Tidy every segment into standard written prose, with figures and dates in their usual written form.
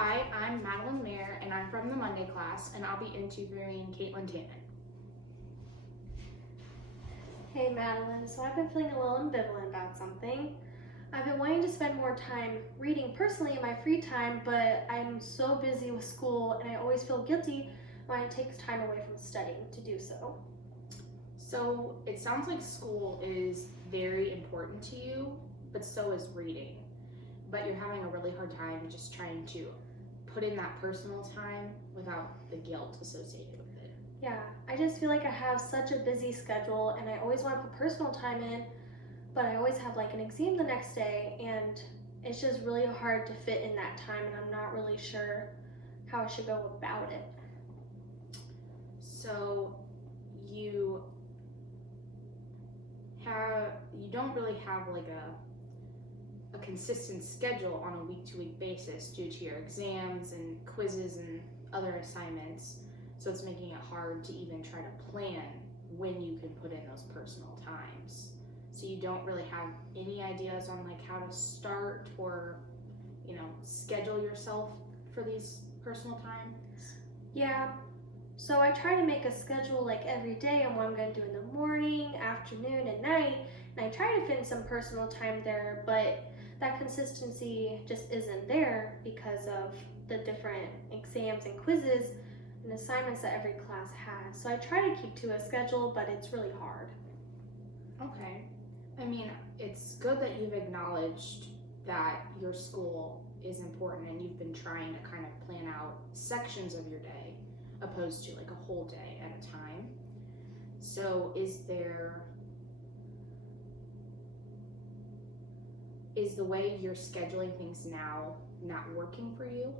Hi, I'm Madeline Mayer, and I'm from the Monday class, and I'll be interviewing Caitlin Tannen. Hey Madeline, so I've been feeling a little ambivalent about something. I've been wanting to spend more time reading personally in my free time, but I'm so busy with school and I always feel guilty when it takes time away from studying to do so. So it sounds like school is very important to you, but so is reading. But you're having a really hard time just trying to put in that personal time without the guilt associated with it. Yeah, I just feel like I have such a busy schedule and I always want to put personal time in, but I always have like an exam the next day and it's just really hard to fit in that time and I'm not really sure how I should go about it. So you don't really have like a consistent schedule on a week-to-week basis due to your exams and quizzes and other assignments. So it's making it hard to even try to plan when you can put in those personal times. So you don't really have any ideas on like how to start or, schedule yourself for these personal times? Yeah, so I try to make a schedule like every day on what I'm going to do in the morning, afternoon, and night, and I try to fit in some personal time there, but that consistency just isn't there because of the different exams and quizzes and assignments that every class has. So I try to keep to a schedule, but it's really hard. Okay. I mean, it's good that you've acknowledged that your school is important and you've been trying to kind of plan out sections of your day opposed to like a whole day at a time. So is the way you're scheduling things now not working for you?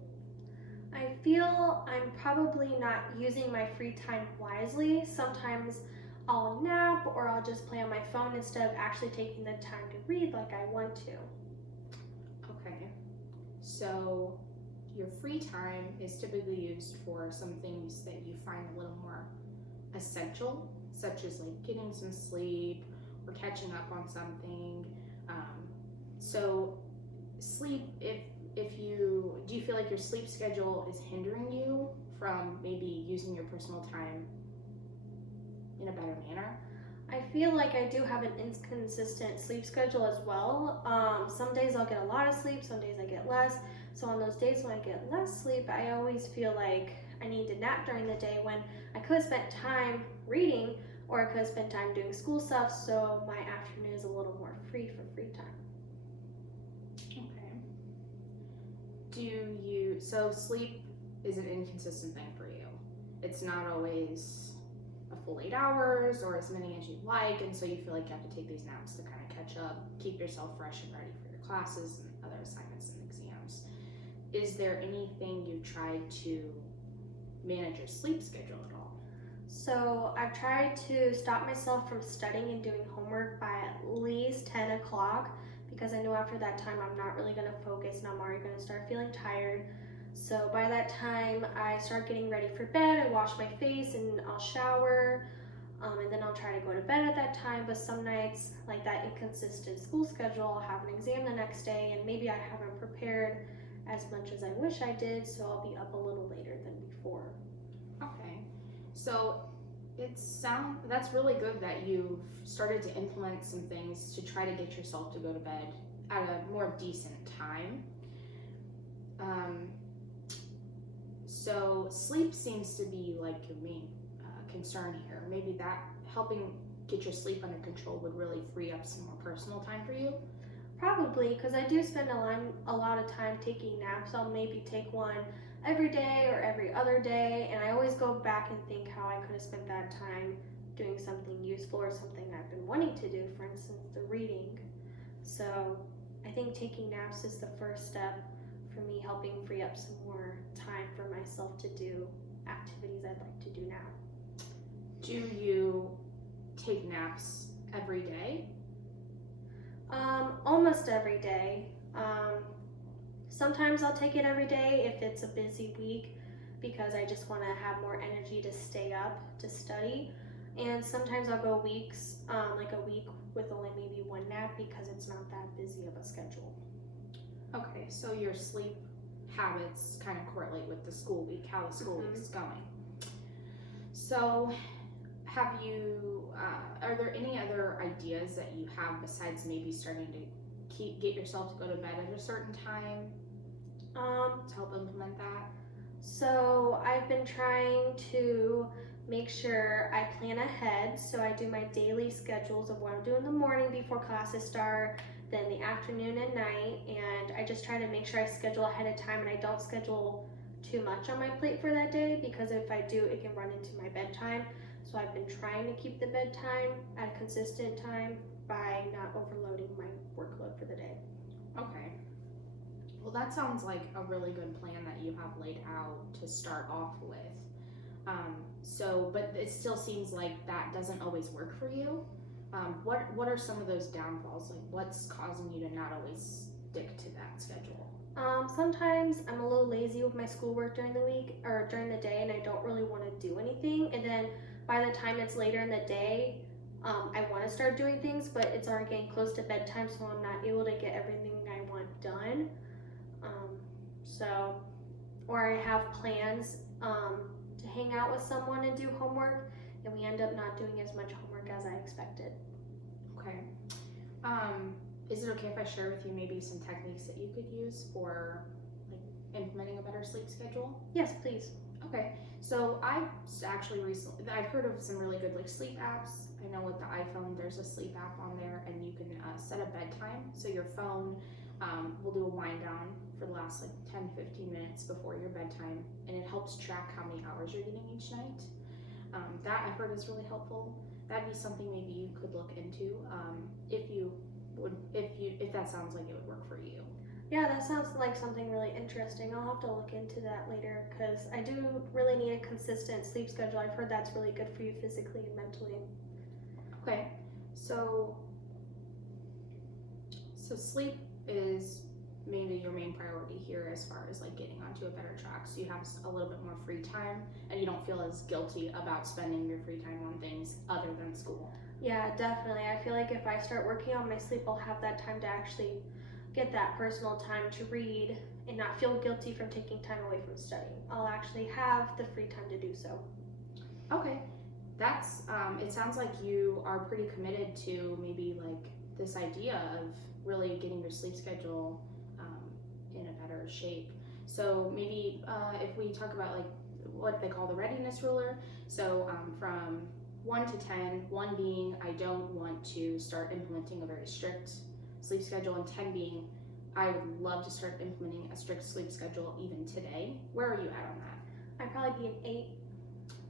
I feel I'm probably not using my free time wisely. Sometimes I'll nap or I'll just play on my phone instead of actually taking the time to read like I want to. Okay. So your free time is typically used for some things that you find a little more essential, such as like getting some sleep or catching up on something. So sleep, if you do you feel like your sleep schedule is hindering you from maybe using your personal time in a better manner? I feel like I do have an inconsistent sleep schedule as well. Some days I'll get a lot of sleep, some days I get less. So on those days when I get less sleep, I always feel like I need to nap during the day when I could have spent time reading or I could have spent time doing school stuff, so my afternoon is a little more free for free time. Okay. So sleep is an inconsistent thing for you. It's not always a full 8 hours or as many as you'd like, and so you feel like you have to take these naps to kind of catch up, keep yourself fresh and ready for your classes and other assignments and exams. Is there anything you tried to manage your sleep schedule at all? So I've tried to stop myself from studying and doing homework by at least 10 o'clock because I know after that time I'm not really going to focus and I'm already going to start feeling tired. So by that time I start getting ready for bed, I wash my face and I'll shower, and then I'll try to go to bed at that time. But some nights, like that inconsistent school schedule, I'll have an exam the next day and maybe I haven't prepared as much as I wish I did, so I'll be up a little later than before. Okay. So that's really good that you've started to implement some things to try to get yourself to go to bed at a more decent time. So sleep seems to be like your main concern here. Maybe that helping get your sleep under control would really free up some more personal time for you. Probably, because I do spend a lot of time taking naps. I'll maybe take one every day or every other day, and I always go back and think how I could have spent that time doing something useful or something I've been wanting to do, for instance, the reading. So I think taking naps is the first step for me helping free up some more time for myself to do activities I'd like to do now. Do you take naps every day? Almost every day. Sometimes I'll take it every day if it's a busy week because I just want to have more energy to stay up to study. And sometimes I'll go weeks, like a week with only maybe one nap because it's not that busy of a schedule. Okay, so your sleep habits kind of correlate with the school week, how the school Mhm. week is going. So, have you? Are there any other ideas that you have besides maybe starting to get yourself to go to bed at a certain time to help implement that? So I've been trying to make sure I plan ahead. So I do my daily schedules of what I'm doing in the morning before classes start, then the afternoon and night, and I just try to make sure I schedule ahead of time and I don't schedule too much on my plate for that day, because if I do, it can run into my bedtime. So I've been trying to keep the bedtime at a consistent time by not overloading my workload for the day. Okay. Well, that sounds like a really good plan that you have laid out to start off with. But it still seems like that doesn't always work for you. What are some of those downfalls? Like, what's causing you to not always stick to that schedule? Sometimes I'm a little lazy with my schoolwork during the week or during the day, and I don't really want to do anything. And then by the time it's later in the day, I want to start doing things, but it's already getting close to bedtime, so I'm not able to get everything I want done. Or I have plans to hang out with someone and do homework, and we end up not doing as much homework as I expected. Okay. Is it okay if I share with you maybe some techniques that you could use for like implementing a better sleep schedule? Yes, please. Okay. So I've I've heard of some really good like sleep apps. I know with the iPhone there's a sleep app on there, and you can set a bedtime. So your phone will do a wind down for the last like 10-15 minutes before your bedtime, and it helps track how many hours you're getting each night. That I heard is really helpful. That'd be something maybe you could look into if that sounds like it would work for you. Yeah, that sounds like something really interesting. I'll have to look into that later, because I do really need a consistent sleep schedule. I've heard that's really good for you physically and mentally. Okay, so sleep is maybe your main priority here as far as like getting onto a better track, so you have a little bit more free time and you don't feel as guilty about spending your free time on things other than school. Yeah, definitely. I feel like if I start working on my sleep, I'll have that time to actually get that personal time to read and not feel guilty from taking time away from studying. I'll actually have the free time to do so. Okay, that's it sounds like you are pretty committed to maybe like this idea of really getting your sleep schedule in a better shape. So maybe if we talk about like what they call the readiness ruler, so from 1 to 10, 1 being I don't want to start implementing a very strict sleep schedule, and 10 being I would love to start implementing a strict sleep schedule even today. Where are you at on that? I'd probably be an 8.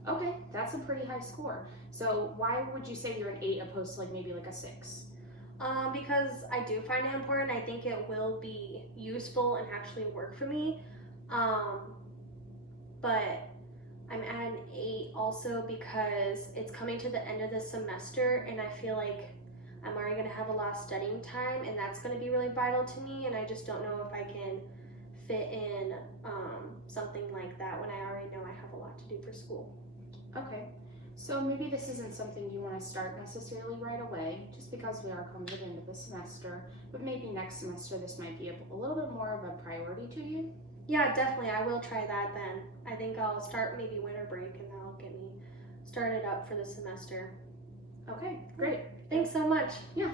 Okay, that's a pretty high score. So why would you say you're an 8 opposed to like maybe like a 6? Because I do find it important. I think it will be useful and actually work for me. But I'm at an 8 also because it's coming to the end of the semester, and I feel like I'm already going to have a lot of studying time, and that's going to be really vital to me, and I just don't know if I can fit in something like that when I already know I have a lot to do for school. Okay, so maybe this isn't something you want to start necessarily right away, just because we are coming to the end of the semester, but maybe next semester this might be a little bit more of a priority to you. Yeah, definitely. I will try that then. I think I'll start maybe winter break, and that'll get me started up for the semester. Okay, great. Thanks so much. Yeah.